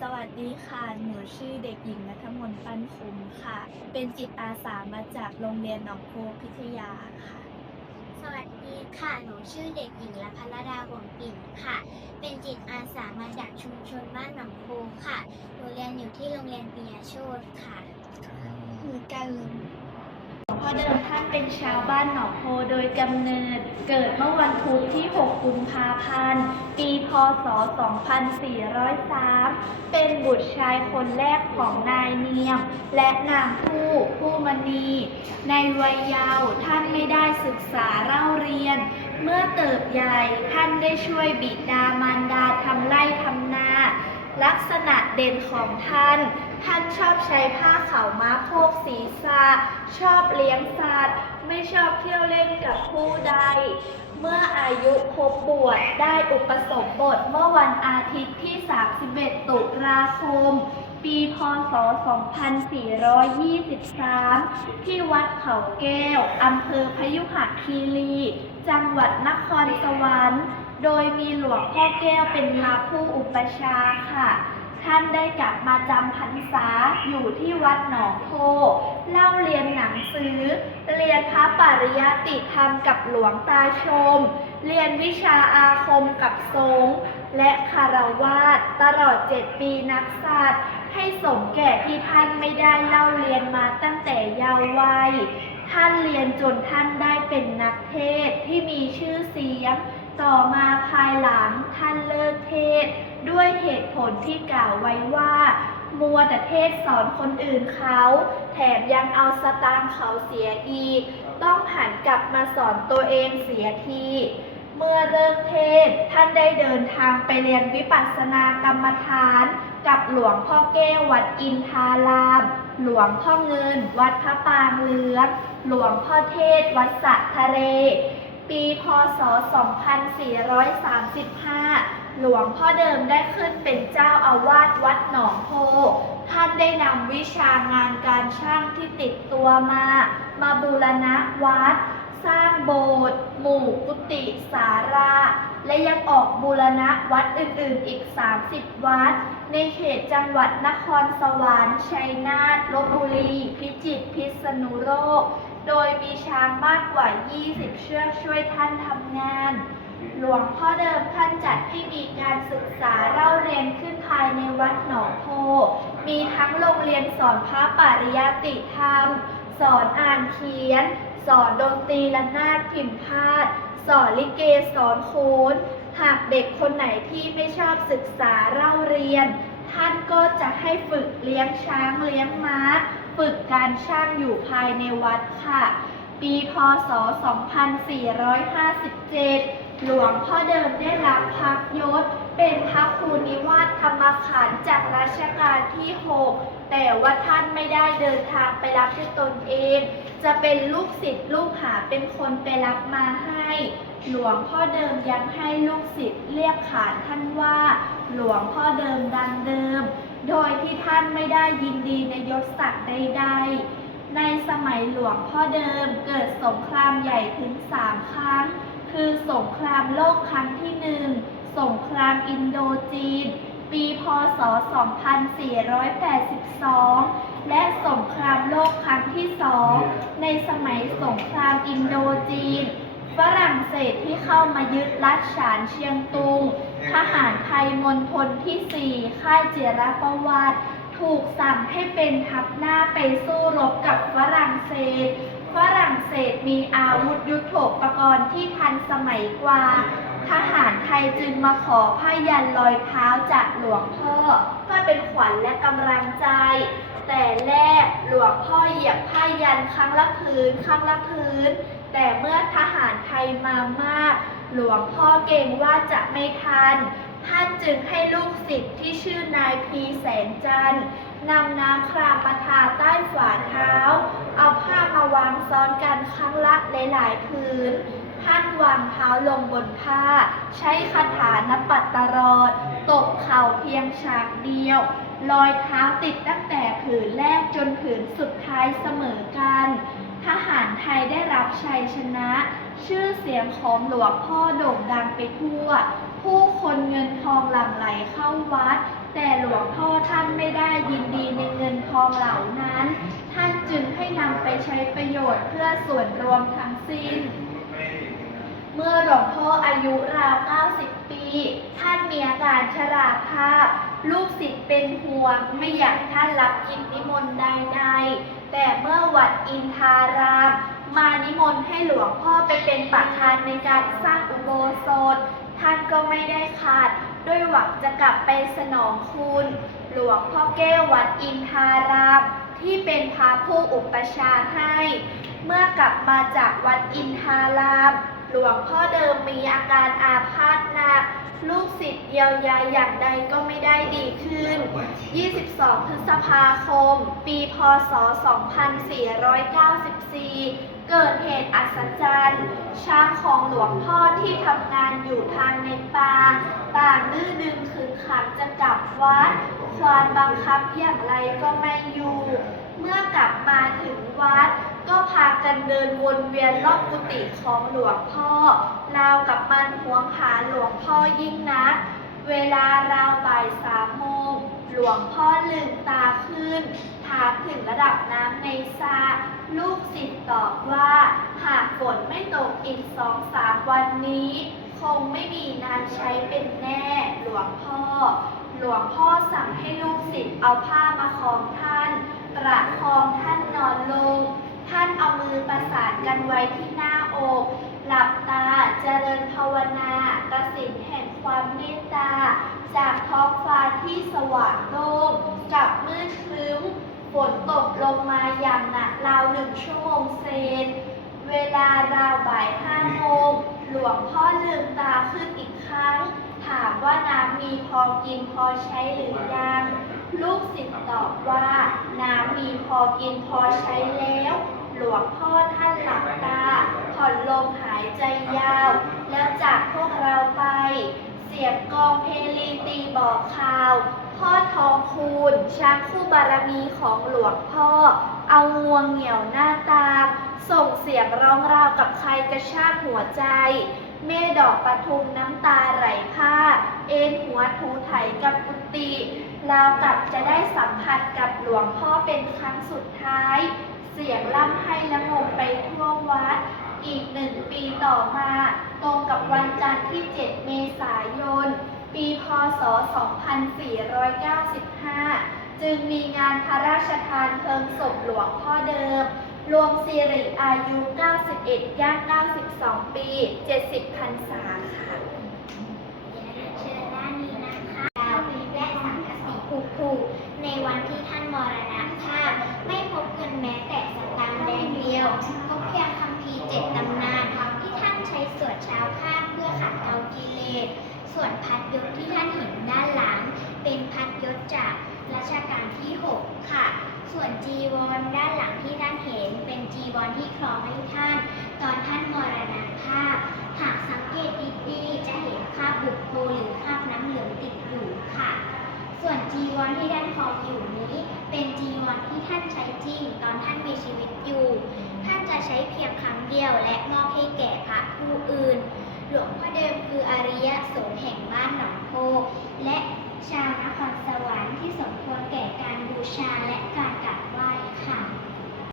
สวัสดีค่ะ หนูชื่อเด็กหญิงนัทมนต์ปันคุมค่ะ เป็นจิตอาสามาจากโรงเรียนหนองโพพิทยาค่ะ สวัสดีค่ะ หนูชื่อเด็กหญิงละพัลดาหวงปิ่นค่ะ เป็นจิตอาสามาจากชุมชนบ้านหนองโพค่ะ หนูเรียนอยู่ที่โรงเรียนปิยโชตค่ะ เหมือนกันเลยหลวง พ่อเดิมท่านเป็นชาวบ้านหนองโพโดยกำเนิด เกิดเมื่อวันพุธที่ 6 กุมภาพันธ์ ปีพศ 2403 เป็นบุตรชายคนแรกของนายเนียม และนางผู้ผู้มณี ในวัยเยาว์ท่านไม่ได้ศึกษาเล่าเรียน เมื่อเติบใหญ่ท่านได้ช่วยบิดามารดาทำไร่ทำนาลักษณะเด่นของท่าน ท่านชอบใช้ผ้าขาวม้าโพ ศีรษะ ชอบเลี้ยงสัตว์ ไม่ชอบเที่ยวเล่นกับผู้ใด เมื่ออายุครบบวชได้อุปสมบทเมื่อวันอาทิตย์ที่ 31 ตุลาคม ปีพศ 2423 ที่วัดเขาแก้ว อำเภอพยุหคีรี จังหวัดนครสวรรค์ โดยมีหลวงพ่อแก้วเป็นพระผู้อุปชาค่ะ ท่านได้กลับมาจำพรรษาอยู่ที่วัดหนองโพ เล่าเรียนหนังสือ เรียนพระปริยติธรรมกับหลวงตาชม เรียนวิชาอาคมกับสงฆ์และคารวาสตลอดเจ็ดปีนักสัตว์ให้สมแก่ที่ท่านไม่ได้เล่าเรียนมาตั้งแต่เยาว์วัย ท่านเรียนจนท่านได้เป็นนักเทศที่มีชื่อเสียง ต่อมาภายหลังท่านเลิกเทศ ด้วยเหตุผลที่กล่าวไว้ว่า มัวแต่เทศสอนคนอื่นเขา แถมยังเอาสตางค์เขาเสียอีก ต้องหันกลับมาสอนตัวเองเสียที เมื่อเลิกเทศท่านได้เดินทางไปเรียนวิปัสสนากรรมฐาน กับหลวงพ่อแก้ววัดอินทาราม หลวงพ่อเงิน วัดพระปางเลืองหลวงพ่อเทศ วัดสะทะเลปี พศ 2435 หลวงพ่อเดิมได้ขึ้นเป็นเจ้าอาวาสวัดหนองโพ ท่านได้นำวิชางานการช่างที่ติดตัวมา มาบูรณะวัด สร้างโบสถ์หมู่กุฏิสารา และยังออกบูรณะวัดอื่นๆอีก 30 วัด ในเขตจังหวัดนครสวรรค์ ชัยนาท ลบบุรี พิจิตร พิษณุโลก โดยมีช้างมากกว่า 20 เชือกช่วยท่านทำงาน หลวงพ่อเดิมท่านจัดให้มีการศึกษาเล่าเรียนขึ้นภายในวัดหนองโพ มีทั้งโรงเรียนสอนพระปริยติธรรม สอนอ่านเขียน สอนดนตรีและนาฏพิมพ์พาดสอนลิเกสอนโขนหากเด็กคนไหนที่ไม่ชอบศึกษาเล่าเรียน ท่านก็จะให้ฝึกเลี้ยงช้างเลี้ยงม้า ฝึกการช่างอยู่ภายในวัดค่ะ ปีพศ 2457 หลวงพ่อเดิมได้รับพักยศ เป็นพระครูนิวาสธรรมขันธ์จากรัชกาลที่6แต่ว่าท่านไม่ได้เดินทางไปรับด้วยตนเอง จะเป็นลูกศิษย์ลูกหาเป็นคนไปรับมาให้ หลวงพ่อเดิมยังให้ลูกศิษย์เรียกขานท่านว่า หลวงพ่อเดิมดังเดิม โดยที่ท่านไม่ได้ยินดีในยศศักดิ์ใดๆในสมัยหลวงพ่อเดิมเกิดสงครามใหญ่ถึงสามครั้ง คือสงครามโลกครั้งที่หนึ่ง สงครามอินโดจีน ปีพศ 2482 และสงครามโลกครั้งที่สอง ในสมัยสงครามอินโดจีน ฝรั่งเศสที่เข้ามายึดรัฐฉานเชียงตุง ทหารไทยมณฑลที่ 4 ค่ายเจรประวัติถูกสั่งให้เป็นทัพหน้าไปสู้รบกับฝรั่งเศส ฝรั่งเศสมีอาวุธยุทโธปกรณ์ที่ทันสมัยกว่า ทหารไทยจึงมาขอผ้ายันลอยเท้าจากหลวงพ่อเพื่อเป็นขวัญและกำลังใจ แต่แรกหลวงพ่อเหยียบผ้ายันครั้งละพื้นครั้งละพื้น แต่เมื่อทหารไทยมามาก หลวงพ่อเกรงว่าจะไม่ทัน ท่านจึงให้ลูกศิษย์ที่ชื่อนายพีแสนจันทร์นำน้ำครามมาทาใต้ฝ่าเท้า เอาผ้ามาวางซ้อนกันครั้งละหลายๆพื้น ท่านวางเท้าลงบนผ้า ใช้คาถานปัตตรอดตบเข่าเพียงฉากเดียวรอยเท้าติดตั้งแต่ผืนแรกจนผืนสุดท้ายเสมอกัน ทหารไทยได้รับชัยชนะ ชื่อเสียงของหลวงพ่อโด่งดังไปทั่ว ผู้คนเงินทองหลั่งไหลเข้าวัด แต่หลวงพ่อท่านไม่ได้ยินดีในเงินทองเหล่านั้น ท่านจึงให้นำไปใช้ประโยชน์เพื่อส่วนรวมทั้งสิ้น เมื่อหลวงพ่ออายุราว 90 ปี ท่านมีอาการชราภาพ ลูกศิษย์เป็นห่วงไม่อยากท่านรับกิจนิมนต์ใดๆ แต่เมื่อวัดอินทารามมานิมนต์ให้หลวงพ่อไปเป็นประธานในการสร้างอุโบสถ ท่านก็ไม่ได้ขาด ด้วยหวังจะกลับไปสนองคุณ หลวงพ่อแก้ววัดอินทาราม ที่เป็นพระผู้อุปชาให้ เมื่อกลับมาจากวัดอินทาราม หลวงพ่อเดิมมีอาการอาพาธหนักลูกศิษย์เยียวยาอย่างใดก็ไม่ได้ดีขึ้น 22 พฤษภาคม ปี พศ 2494 เกิดเหตุอัศจรรย์ ช้างของหลวงพ่อที่ทำงานอยู่ทางในป่าต่างดื้อดึงขึงขังจะกลับวัด ควานบังคับอย่างไรก็ไม่อยู่ เมื่อกลับมาถึงวัด ก็พากันเดินวนเวียนรอบกุฏิของหลวงพ่อราวกับมันหวงหาหลวงพ่อยิ่งนักเวลาราวบ่ายสามโมงหลวงพ่อลืมตาขึ้น ถามถึงระดับน้ำในสระ ตอบว่า หากฝนไม่ตกอีกสองสามวันนี้ คงไม่มีน้ำใช้เป็นแน่หลวงพ่อ หลวงพ่อสั่งให้ลูกศิษย์เอาผ้ามาคล้องท่าน ประคองท่านนอนลง ท่านเอามือประสานกันไว้ที่หน้าอก หลับตาเจริญภาวนากสินแห่งความเมตตา จากท้องฟ้าที่สว่างโล่งกับมืดครึ้ม ฝนตกลงมาอย่างหนักราวหนึ่งชั่วโมงเศษ เวลาราวบ่ายห้าโมงหลวงพ่อลืมตาขึ้นอีกครั้ง ถามว่าน้ำมีพอกินพอใช้หรือยัง ลูกศิษย์ตอบว่า น้ำมีพอกินพอใช้แล้ว หลวงพ่อท่านหลับตาผ่อนลมหายใจยาว แล้วจากพวกเราไป เสียงกองเพลีตีบอกข่าว พ่อทอง คูณ ช้างคู่บารมีของหลวงพ่อ เอางวงเหนียวหน้าตาม ส่งเสียงร้องราวกับใครกระชากหัวใจแม่ดอกปทุมน้ำตาไหลผ้า เอ็นหัวถูไถกับกุฏิราวกับจะได้สัมผัสกับหลวงพ่อเป็นครั้งสุดท้าย เสียงล่ำให้ละงมไปทั่ววัด อีกหนึ่งปีต่อมา ตรงกับวันจันทร์ที่ 7 เมษายน ปีพศ 2495 จึงมีงานพระราชทานเพลิงศพหลวงพ่อเดิม รวมสิริอายุ 91 ย่าง 92 ปี 70พรรษาค่ะ เชิญด้านนี้นะคะดาวและสังกะสีผูกๆในวันที่ท่านมรณภาพ ไม่พบเงินแม้แต่สตางค์แดงเดียว พบเพียงคัมภีร์เจ็ดตำนานที่ท่านใช้สวดเช้าข้ามเพื่อขัดเกลากิเลส ส่วนพัดยศที่ท่านเห็นด้านหลัง เป็นพัดยศจากรัชกาลที่ 6 ค่ะ ส่วนจีวรด้านหลังที่ท่านเห็นเป็นจีวรที่ครองให้ท่าน ตอนท่านมรณภาพ หากสังเกตดีๆจะเห็นคราบบุกโพหรือคราบน้ำเหลืองติดอยู่ค่ะ ส่วนจีวรที่ท่านครองอยู่นี้ เป็นจีวรที่ท่านใช้จริง ตอนท่านมีชีวิตอยู่ ท่านจะใช้เพียงครั้งเดียวและมอบให้แก่พระผู้อื่น หลวงพ่อเดิมคืออริยสงฆ์แห่งบ้านหนองโพและ ชาวนครสวรรค์ที่สมควรแก่การบูชาและการกราบไหว้ค่ะ